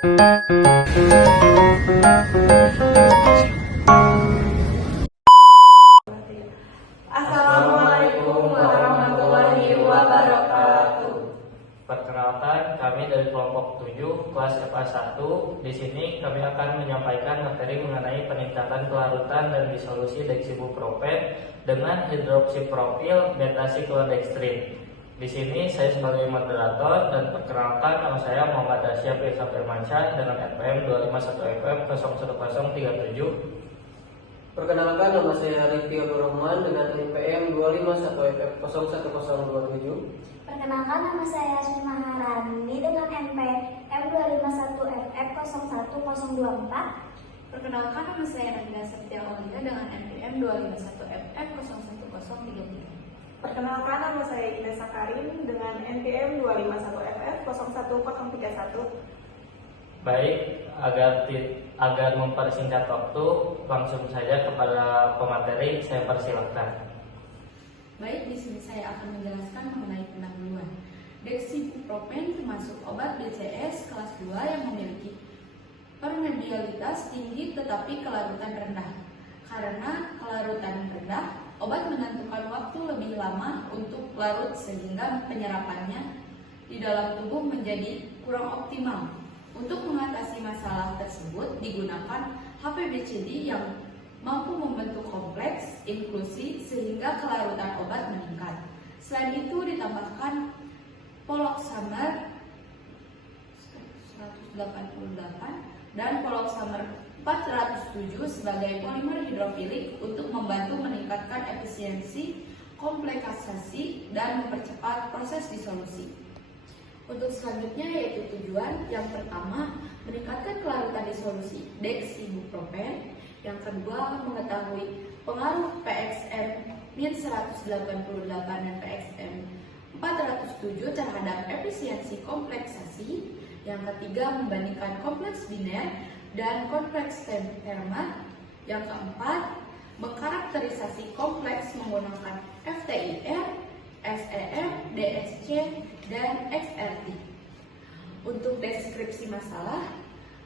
Assalamualaikum warahmatullahi wabarakatuh. Perkenalkan, kami dari kelompok 7 kelas FA 1. Di sini kami akan menyampaikan materi mengenai peningkatan kelarutan dan disolusi deksibuprofen dengan hidroksiprofil beta-siklodextrin. Di sini saya sebagai moderator dan perkenalkan, nama saya Muhammad Dasyaf Irsa Firmansyah dengan NPM 251FF 01037. Perkenalkan, nama saya Rifki Abdurrahman dengan NPM 251FF 01027. Perkenalkan, nama saya Asmi Maharani dengan NPM 251FF 01024. Perkenalkan, nama saya Nabila Septia Aulia dengan NPM 251FF 01033. Perkenalkan, nama saya Ida Sakarin dengan NPM 251FF 01031. Baik, agar mempersingkat waktu, langsung saja kepada pemateri, saya persilakan. Baik, di sini saya akan menjelaskan mengenai pendahuluan. Deksibuprofen termasuk obat BCS kelas 2 yang memiliki permedialitas tinggi tetapi kelarutan rendah. Karena kelarutan rendah, obat menentukan waktu lebih lama untuk larut sehingga penyerapannya di dalam tubuh menjadi kurang optimal. Untuk mengatasi masalah tersebut digunakan HPBCD yang mampu membentuk kompleks inklusi sehingga kelarutan obat meningkat. Selain itu ditambahkan poloxamer 188 dan poloxamer 407 sebagai polimer hidrofilik untuk membantu meningkatkan efisiensi kompleksasi dan mempercepat proses disolusi. Untuk selanjutnya yaitu tujuan yang pertama meningkatkan kelarutan disolusi deksibuprofen, yang kedua mengetahui pengaruh PXM -188 dan PXM 407 terhadap efisiensi kompleksasi, yang ketiga membandingkan kompleks biner dan kompleks termat, yang keempat mengkarakterisasi kompleks menggunakan FTIR, SEF, DSC, dan XRT. Untuk deskripsi masalah,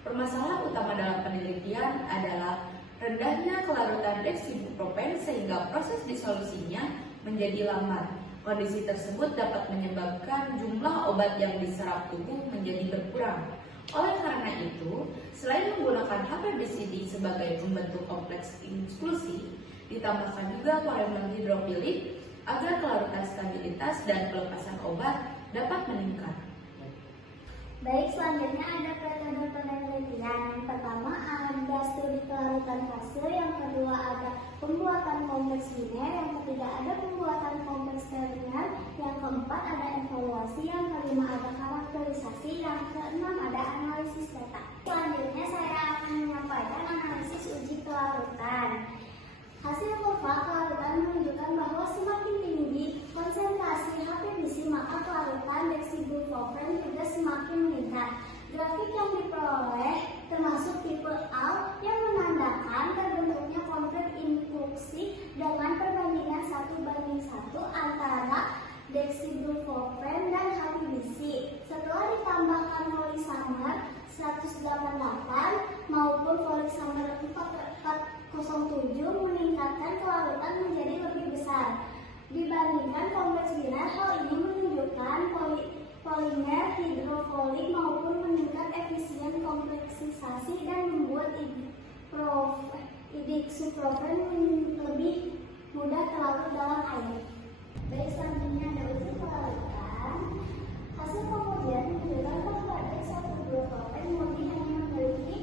permasalahan utama dalam penelitian adalah rendahnya kelarutan deksibuprofen sehingga proses disolusinya menjadi lambat. Kondisi tersebut dapat menyebabkan jumlah obat yang diserap tubuh menjadi berkurang. Oleh karena itu, selain menggunakan HPBCD sebagai pembentuk kompleks inklusi, ditambahkan juga polimer hidrofilik agar kelarutan stabilitas dan pelepasan obat dapat meningkat. Baik, selanjutnya ada metode penelitian. Yang pertama ada studi kelarutan fase, yang kedua ada pembuatan kompleks biner, yang ketiga ada pembuatan kompleks terminal, yang keempat ada evaluasi, yang kelima ada karakterisasi, yang keenam ada analisis data. Selanjutnya saya akan menyampaikan analisis uji kelarutan. Hasil kurva kelarutan menunjukkan bahwa semakin tinggi konsentrasi HPBC maka kelarutan deksibuprofen juga semakin meningkat. Grafik yang diperoleh termasuk tipe A yang menandakan terbentuknya kompleks inklusi dengan perbandingan 1:1 antara deksibuprofen dan HPBC. Setelah ditambahkan polisamer 188 maupun polisamer 407 meningkatkan kelarutan menjadi lebih besar dibandingkan kompleks biner. Hal ini menunjukkan polimer hidrofolik maupun meningkat efisien kompleksisasi dan membuat deksibuprofen lebih mudah terlarut dalam air. Baik, selanjutnya ada uji kelarutan. Hasil pengujian menunjukkan bahwa deksibuprofen murni hanya memiliki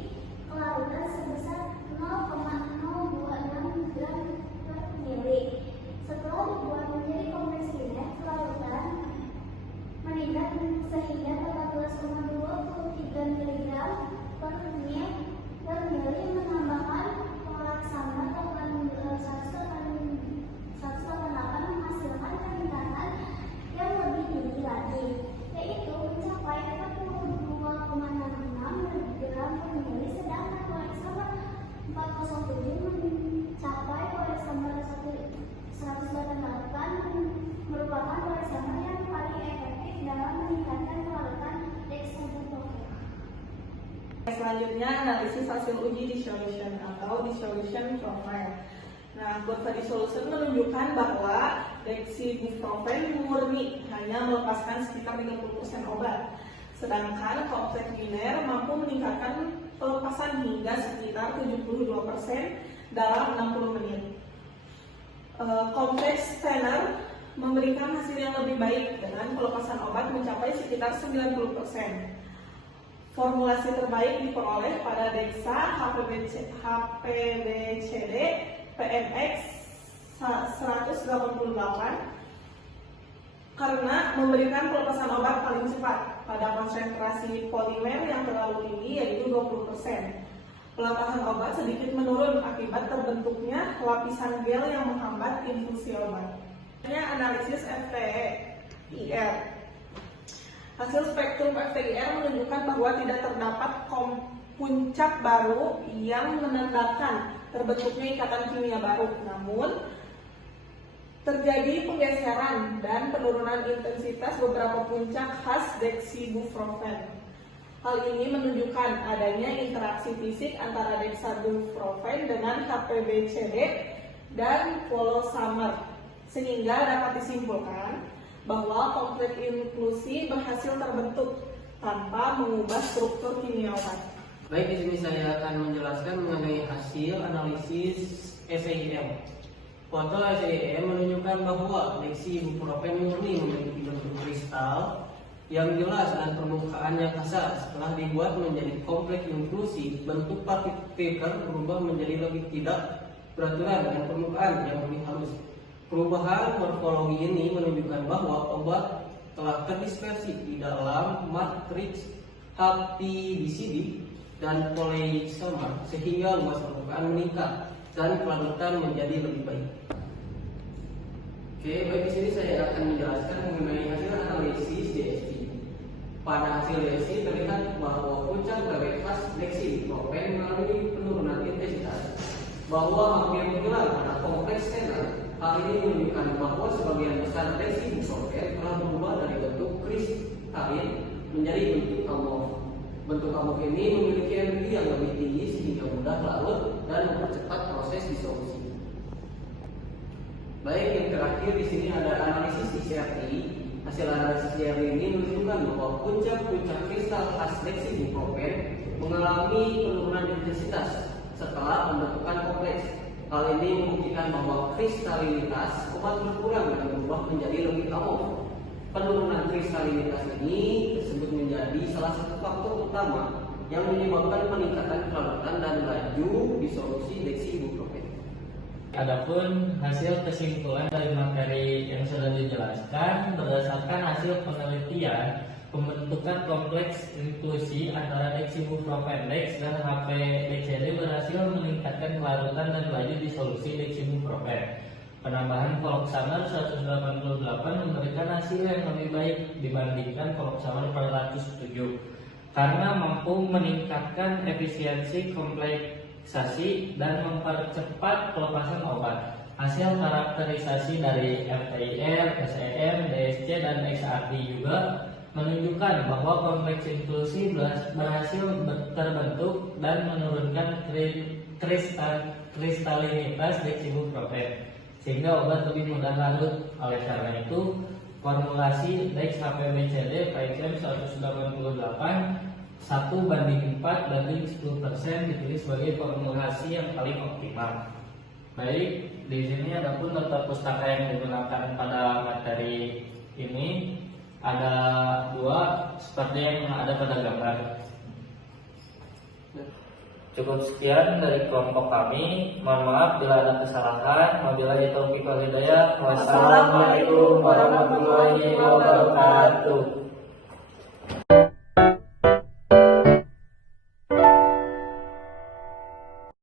kelarutan sebesar 0,026 gram per mili. Setelah dibuat menjadi kompleks biner, kelarutan meningkat sehingga 14,23 mg Selanjutnya analisis hasil uji dissolution atau dissolution profile. Nah, kurva dissolution menunjukkan bahwa dexibuprofen murni hanya melepaskan sekitar 30% obat, sedangkan kompleks biner mampu meningkatkan pelepasan hingga sekitar 72% dalam 60 menit. Kompleks Stener memberikan hasil yang lebih baik dengan pelepasan obat mencapai sekitar 90%. Formulasi terbaik diperoleh pada Dexa HPBCD PMX 188 karena memberikan pelepasan obat paling cepat pada konsentrasi polimer yang terlalu tinggi yaitu 20%. Pelepasan obat sedikit menurun akibat terbentuknya lapisan gel yang menghambat infusi obat. Analisis FTIR. Hasil spektrum FTIR menunjukkan bahwa tidak terdapat puncak baru yang menandakan terbentuknya ikatan kimia baru. Namun, terjadi penggeseran dan penurunan intensitas beberapa puncak khas dexibuprofen. Hal ini menunjukkan adanya interaksi fisik antara dexabuprofen dengan HPBCD dan polosamer, sehingga dapat disimpulkan bahwa kompleks inklusi berhasil terbentuk tanpa mengubah struktur kimia obat. Baik, di sini saya akan menjelaskan mengenai hasil analisis SEIM. Foto SEIM menunjukkan bahwa dexibuprofen murni memiliki bentuk kristal yang jelas dan permukaannya kasar. Setelah dibuat menjadi kompleks inklusi, bentuk partikel berubah menjadi lebih tidak beraturan dan permukaan yang lebih halus. Perubahan morfologi ini menunjukkan bahwa obat telah terdispersi di dalam matriks HPBCD dan polysomer sehingga luas permukaan meningkat dan kelarutan menjadi lebih baik. Oke, baik, di sini saya akan menjelaskan mengenai hasil analisis DSP. Pada hasil DSP terlihat bahwa puncak dari khas dexibuprofen mengalami penurunan intensitas bahwa hampir menghilang pada kompleks Stener. Hal ini menunjukkan bahwa sebagian besar dexibuprofen telah berubah dari bentuk kristalin menjadi bentuk amorf. Bentuk amorf ini memiliki energi yang lebih tinggi sehingga mudah larut dan mempercepat proses dissolusi. Baik, yang terakhir di sini ada analisis ICRT. Hasil analisis ICRT ini menunjukkan bahwa puncak-puncak kristal khas dexibuprofen mengalami penurunan intensitas setelah pembentukan kompleks. Hal ini membuktikan bahwa kristalinitas obat berkurang dan berubah menjadi lebih amorf. Penurunan kristalinitas ini disebut menjadi salah satu faktor utama yang menyebabkan peningkatan kelarutan dan laju disolusi dexibuprofen. Adapun hasil kesimpulan dari materi yang sudah dijelaskan berdasarkan hasil penelitian pembentukan kompleks inklusi antara dexibuprofen dex dan HPBCD berhasil meningkatkan kelarutan dan laju disolusi dexibuprofen. Penambahan poloxamer 188 memberikan hasil yang lebih baik dibandingkan poloxamer 407 karena mampu meningkatkan efisiensi kompleksasi dan mempercepat pelepasan obat. Hasil karakterisasi dari FTIR, SEM, DSC, dan XRT juga menunjukkan bahwa kompleks inklusi berhasil terbentuk dan menurunkan kristalinitas dexibuprofen sehingga obat lebih mudah larut. Oleh karena itu, formulasi Dex HPBCD PXM 188 1:4:10% dipilih sebagai formulasi yang paling optimal. Baik, di sini ada pun daftar pustaka yang digunakan pada materi ini. Ada dua seperti yang ada pada gambar. Cukup sekian dari kelompok kami. Mohon maaf bila ada kesalahan. Wabillahi taufiq wal hidayah. Wassalamualaikum warahmatullahi wabarakatuh.